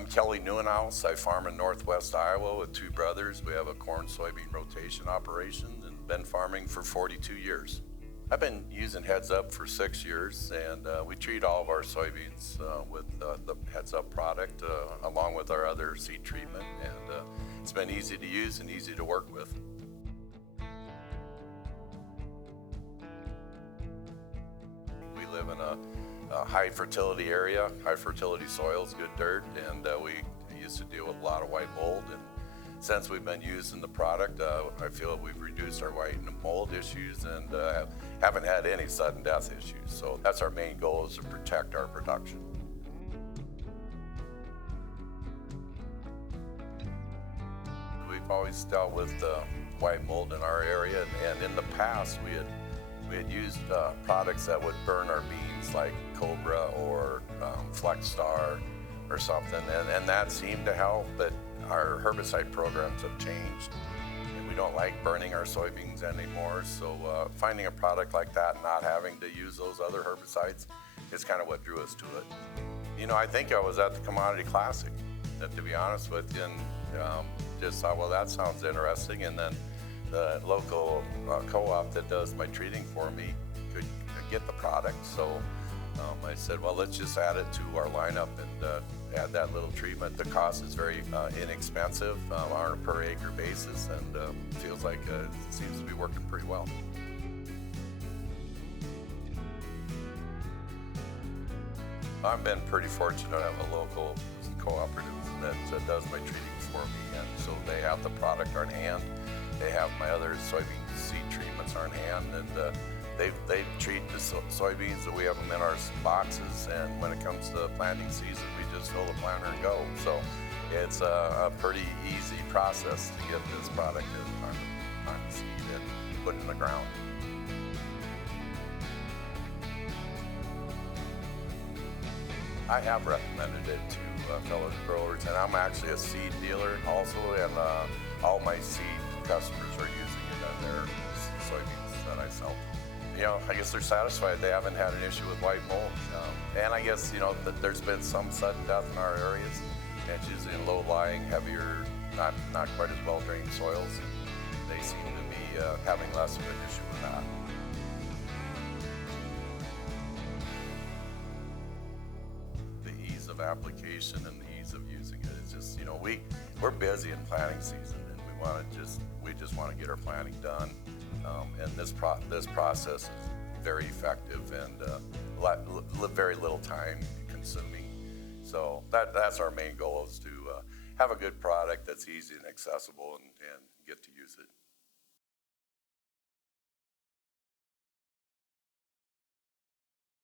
I'm Nieuwenhuis. I farm in northwest Iowa with two brothers. We have a corn-soybean rotation operation and been farming for 42 years. I've been using Heads Up for 6 years, and we treat all of our soybeans with the Heads Up product along with our other seed treatment, and it's been easy to use and easy to work with. We live in a high fertility area, high fertility soils, good dirt, and we used to deal with a lot of white mold. And since we've been using the product, I feel we've reduced our white and mold issues and haven't had any sudden death issues. So that's our main goal, is to protect our production. We've always dealt with white mold in our area, and in the past we had used products that would burn our beans, like Cobra or Flexstar or something, and that seemed to help, but our herbicide programs have changed, and we don't like burning our soybeans anymore. So finding a product like that, not having to use those other herbicides, is kind of what drew us to it. You know, I think I was at the Commodity Classic, to be honest with you, and just thought, well, that sounds interesting. And then the local co-op that does my treating for me could get the product. So I said, well, let's just add it to our lineup and add that little treatment. The cost is very inexpensive on a per acre basis, and feels like it seems to be working pretty well. I've been pretty fortunate to have a local cooperative that does my treating for me, and so they have the product on hand. They have my other soybean seed treatments on hand, and they treat the soybeans, that we have them in our boxes, and when it comes to planting season, we just fill the planter and go. So it's a pretty easy process to get this product on the seed and put in the ground. I have recommended it to fellow growers, and I'm actually a seed dealer also, and all my seed customers are using it on their soybeans that I sell. You know, I guess they're satisfied. They haven't had an issue with white mold. And I guess, you know, that there's been some sudden death in our areas, and it's usually in low-lying, heavier, not quite as well-drained soils. And they seem to be having less of an issue with that. The ease of application and the ease of using it is just, you know, we're busy in planting season, and we just want to get our planting done. And this process is very effective and very little time consuming. So that's our main goal, is to have a good product that's easy and accessible and get to use it.